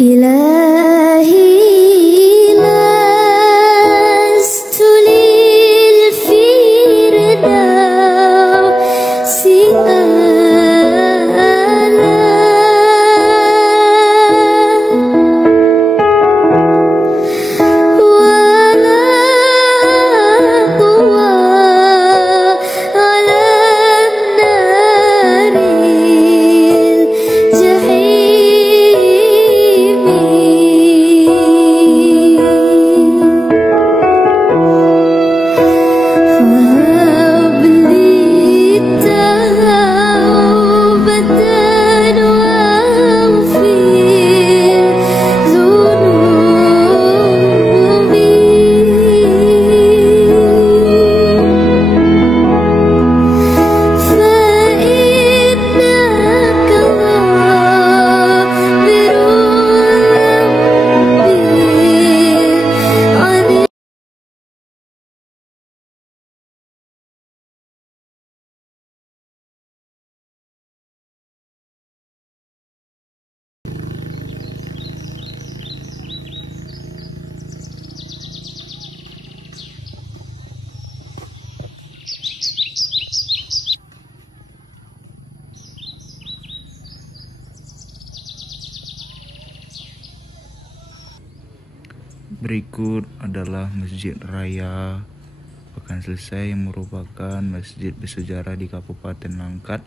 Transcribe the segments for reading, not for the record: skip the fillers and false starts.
إلهي لست للفردوس أعلى ولا أقوى على النار الجحيم. وهب لي توبة واغفر ذنوبي، فإنك غافر الذنب عن Berikut adalah Masjid Raya Pekan Selesai yang merupakan masjid bersejarah di Kabupaten Langkat.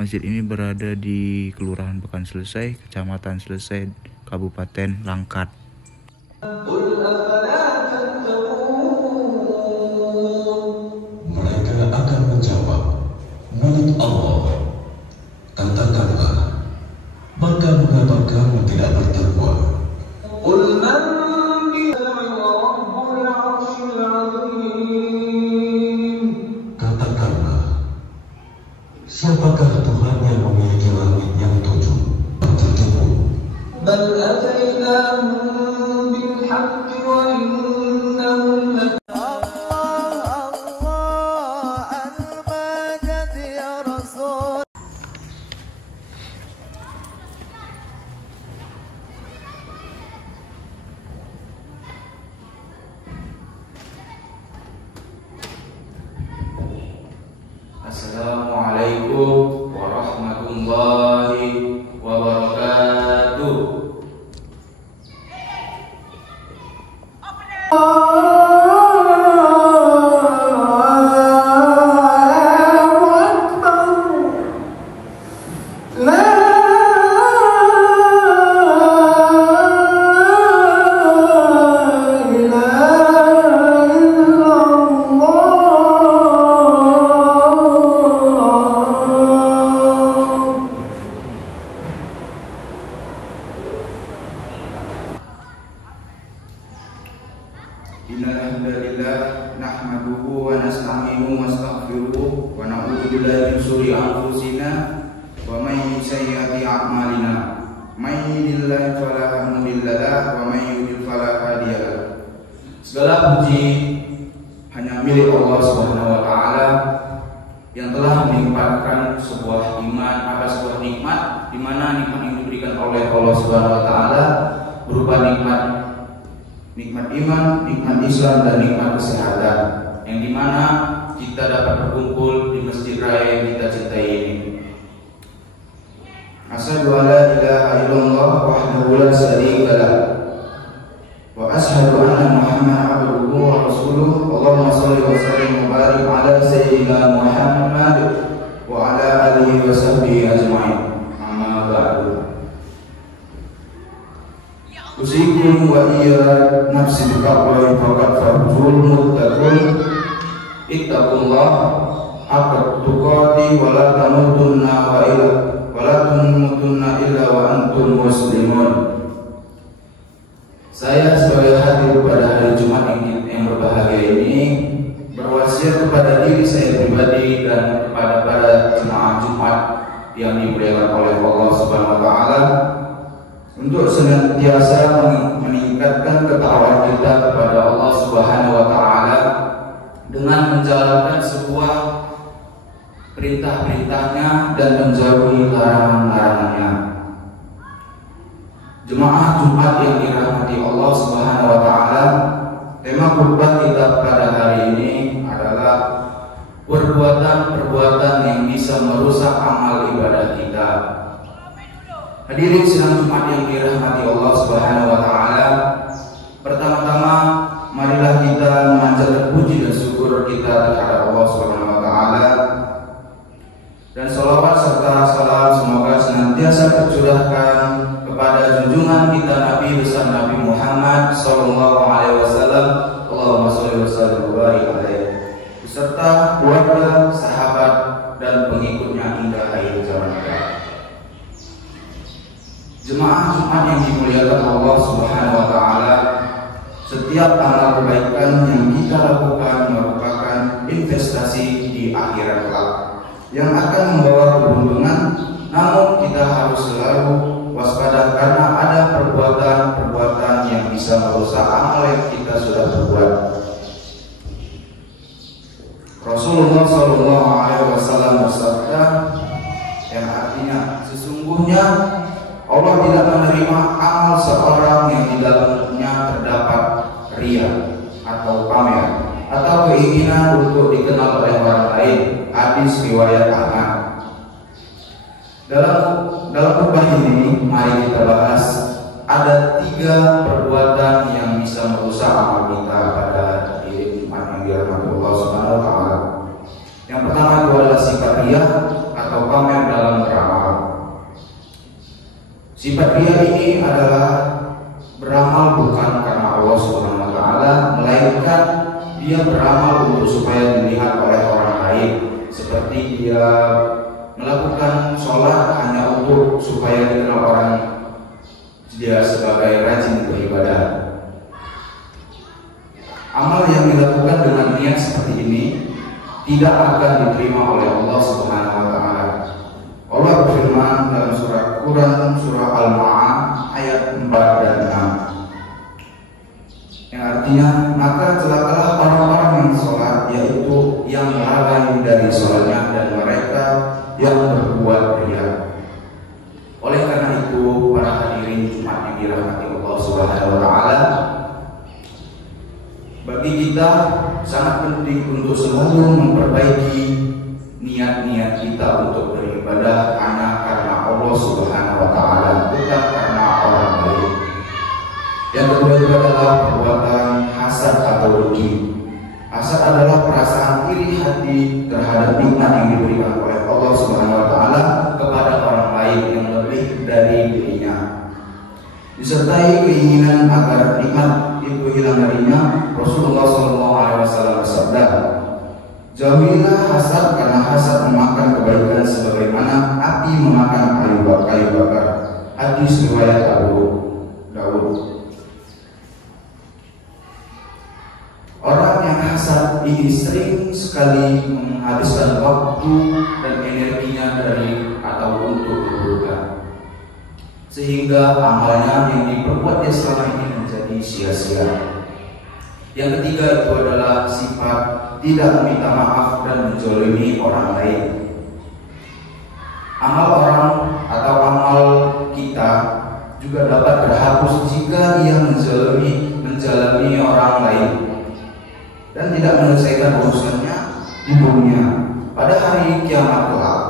Masjid ini berada di Kelurahan Pekan Selesai, Kecamatan Selesai, Kabupaten Langkat. Mereka akan menjawab, menurut Allah. Katakanlah, maka mengapa kamu tidak bertakwa? Katakanlah, siapakah Tuhan yang memiliki langit yang tujuh? بل أتيناهم بالحق وإنهم Assalamualaikum warahmatullahi wabarakatuh. Innal hamdalillah nahmaduhu wa nasta'inuhu wa nastaghfiruh wa na'udzu billahi min shururi anfusina wa min sayyiati a'malina. May yahdihillahu fala mudilla lahu wa may yudlil fala hadiya lahu. Segala puji hanya milik Allah Subhanahu wa taala yang telah melimpahkan sebuah iman atas sebuah nikmat, di mana nikmat yang diberikan oleh Allah Subhanahu wa taala berupa nikmat iman, nikmat Islam, dan nikmat kesehatan, yang dimana kita dapat berkumpul di Masjid Raya yang kita cintai ini. Asyhadu an la ilaha illallah wahdahu la syarika lah wa asyhadu anna Muhammadan abduhu wa rasuluh. Allahumma shalli wa sallim wa barik ala sayyidina Muhammad wa ala alihi wa sahbihi ajma'in. Amma ba'du. Usikum wa iya nafsi biqawli faqad fahul muttaqun ittaqullah haqqa tuqati wa la tamutunna illa wa antum muslimun. Saya sebagai hadir pada hari Jumat yang berbahagia ini berwasiat kepada diri saya pribadi dan kepada para jemaah Jumat yang dimuliakan oleh Allah Subhanahu wa taala untuk senantiasa meningkatkan ketakwaan kita kepada Allah Subhanahu wa taala dengan menjalankan sebuah perintah-perintahnya dan menjauhi larangan-larangannya. Jemaah Jumat yang dirahmati Allah Subhanahu wa taala, tema khutbah kita pada hari ini adalah perbuatan-perbuatan yang bisa merusak amal ibadah kita. Hadirin sidang Jumat yang dirahmati Allah Subhanahu wa taala, pertama-tama marilah kita memanjatkan puji dan syukur kita kepada Allah Subhanahu wa taala, dan salawat serta salam semoga senantiasa tercurahkan kepada junjungan kita Nabi besar Nabi Muhammad sallallahu alaihi wasallam. Allahumma shalli wa sallim wa barik alaihi, beserta keluarga, sahabat dan pengikutnya hingga akhir zaman. Jemaah Jumat yang dimuliakan Allah Subhanahu wa taala, setiap amal kebaikan yang kita lakukan merupakan investasi di akhirat kelak yang akan membawa keuntungan. Namun kita harus selalu waspada karena ada perbuatan-perbuatan yang bisa merusak amal yang kita sudah berbuat. Rasulullah Shallallahu Alaihi Wasallam bersabda yang artinya, sesungguhnya Allah tidak menerima amal seorang yang di dalamnya terdapat ria atau pamer atau keinginan untuk dikenal oleh orang lain. Hadis riwayat Ahmad. Dalam khutbah ini mari kita bahas ada 3 perbuatan yang bisa merusak amal kita pada hari Jumat yang dirahmati Allah Subhanahu wa taala. Yang pertama itu adalah sifat riya atau pamer dalam beramal. Sifat riya ini adalah beramal bukan karena Allah Subhanahu wa taala, melainkan dia beramal untuk supaya dilihat oleh orang lain. Seperti dia melakukan sholat hanya untuk supaya dikenal orang dia sebagai rajin beribadah. Amal yang dilakukan dengan niat seperti ini tidak akan diterima oleh Allah Subhanahu wa taala. Allah berfirman dalam surah Quran surah Al-Ma'ah ayat 4 dan 6, yang artinya, maka celakalah orang-orang yang sholat, yaitu yang lalai dari sholatnya, dan mereka yang berbuat riya. Oleh karena itu, para hadirin Jumat yang dirahmati Allah Subhanahu wa taala, bagi kita sangat penting untuk selalu memperbaiki niat-niat kita untuk beribadah hanya karena Allah Subhanahu wa taala, bukan karena orang lain. Yang kedua itu adalah perbuatan hasad atau dengki. Hasad adalah perasaan iri hati terhadap nikmat yang diberikan oleh Allah Subhanahu wa taala kepada orang lain yang lebih dari dirinya, disertai keinginan agar nikmat itu hilang darinya. Rasulullah Shallallahu Alaihi Wasallam bersabda, jauhilah hasad karena hasad memakan kebaikan sebagaimana api memakan kayu bakar. Hadis riwayat Abu Dawud. Orang yang hasad ini sering sekali menghabiskan waktu dan energinya dari atau untuk keburukan, sehingga amalnya yang diperbuat dia selama ini menjadi sia-sia. Yang ketiga itu adalah sifat tidak meminta maaf dan menzalimi orang lain. Amal orang atau amal kita juga dapat terhapus jika ia menjalani orang lain dan tidak menyelesaikan urusannya di dunia. Pada hari kiamat kelak,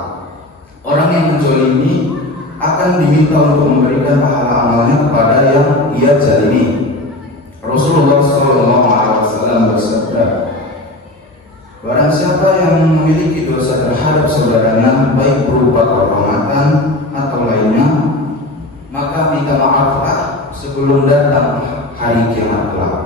orang yang menzalimi akan diminta untuk memberikan pahala amalnya kepada yang ia zalimi. Rasulullah SAW bersabda, barang siapa yang memiliki dosa terhadap saudaranya, baik berupa kehormatan atau lainnya, maka minta maaflah sebelum datang hari kiamat kelak,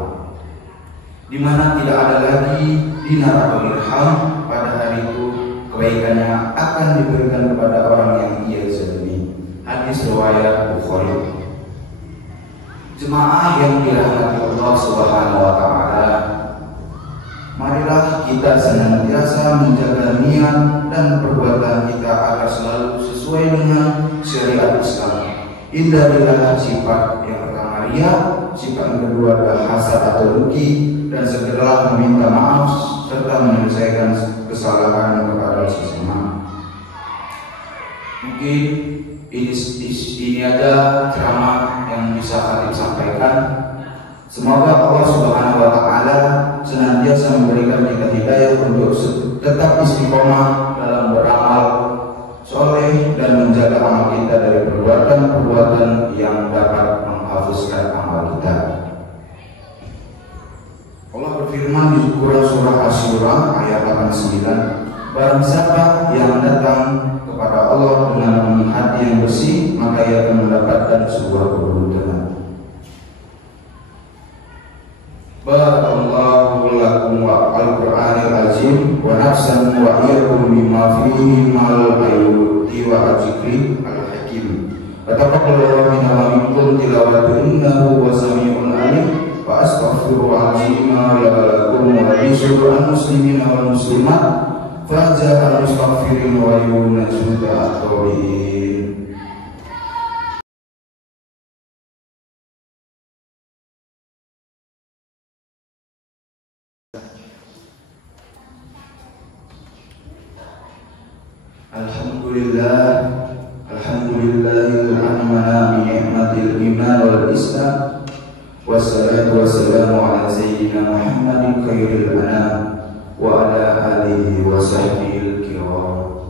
di mana tidak ada lagi dinar atau dirham. Pada hari itu kebaikannya akan diberikan kepada orang yang ia zalimi. Hadis riwayat Bukhari. Jemaah yang dirahmati Allah Subhanahu wa taala, marilah kita senantiasa menjaga niat dan perbuatan kita agar selalu sesuai dengan syariat Islam. Hindarilah sifat yang pertama riya, sifat yang kedua adalah hasad atau dengki, dan segeralah meminta maaf serta menyelesaikan kesalahan kepada sesama. Mungkin ini ada ceramah yang istiqomah dalam beramal soleh dan menjaga amal kita dari perbuatan-perbuatan yang dapat menghapuskan amal kita. Allah berfirman di Quran surah Asy-Syura ayat 89, barang siapa yang datang kepada Allah dengan hati yang bersih, maka ia akan mendapatkan sebuah keberuntungan. Barakallahu lakum wa al-Qur'anil azim wa nafsan wa iyyakum bima fihi mal ayati wa ajri al-hakim. Taqabbalallahu minna wa minkum tilawatan innahu wasami'un alim. Wa astaghfirullahalazim lakum wa lisulul muslimin wal muslimat faja'al mustaghfirin wa yunajjuda at-tawin. Alhamdulillahil an'ama bi ni'matil iman wal islam. Wassalatu wassalamu ala sayyidina Muhammadin khairil anam wa ala alihi wa sahbihi al-kiram.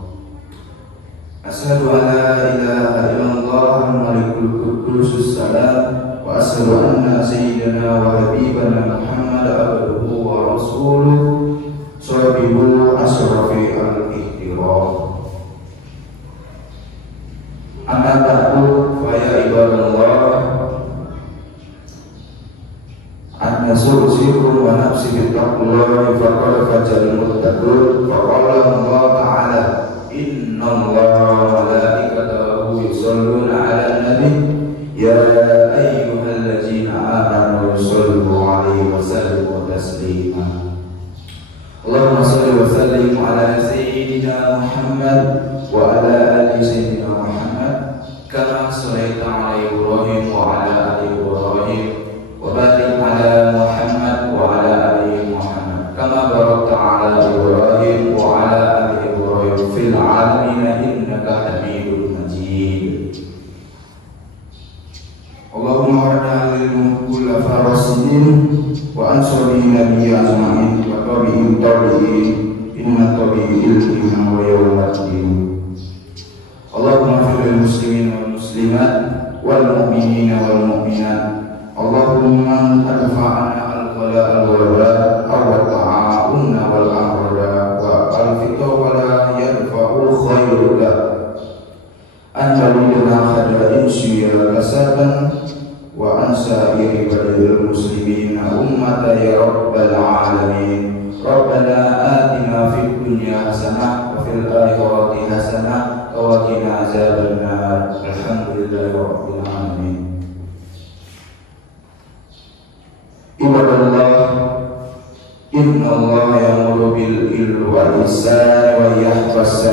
Asyhadu an la ilaha illallah al-malikul quddus salam wa asyhadu anna sayyidina wa habibana Muhammad abduhu wa rasuluh sahibul asrafi al-ihtiram. Amma ba'du fa ya ibadallah, anna sursikum wa nafsi bittaqwallahi faqad fajal muttaqun. Faqala Allah ta'ala inna Allah wa malaikatahu yusalluna 'alan nabi ya ayyuhallazina amanu sallu 'alaihi wa sallimu taslima. Allahumma shalli wa sallim ala sayyidina Muhammad wa ala ali sayyidina Muhammad kama shallaita ala Ibrahim wa ala ali Ibrahim wa barik ala Muhammad wa ala ali Muhammad kama barakta ala Ibrahim wa ala ali Ibrahim fil alamin innaka Hamidum Majid. Allahumma warda lil khulafa rasyidin wa ansuri nabiyyi ajma'in wa tabi'in tabi'in inna tabi'il iman wa yawmaddin. Allahumma fir lil muslimin wal muslimat wal mu'minina wal mu'minat. Allahumma adfa'na al-qala al-wala wa ta'awunna wal amrada wa al-fitra wa la yadfa'ul khayra anta lidna khadra insya kasaban wa ansa ibadil muslimina ummata ya rabbal alamin. Rabbana atina fid dunya hasanah wa fil akhirati hasanah wa qina azabannar. Alhamdulillahi rabbil alamin. Ibadallah, inna Allah ya'muru bil ilmi wal ihsani wa yahfaz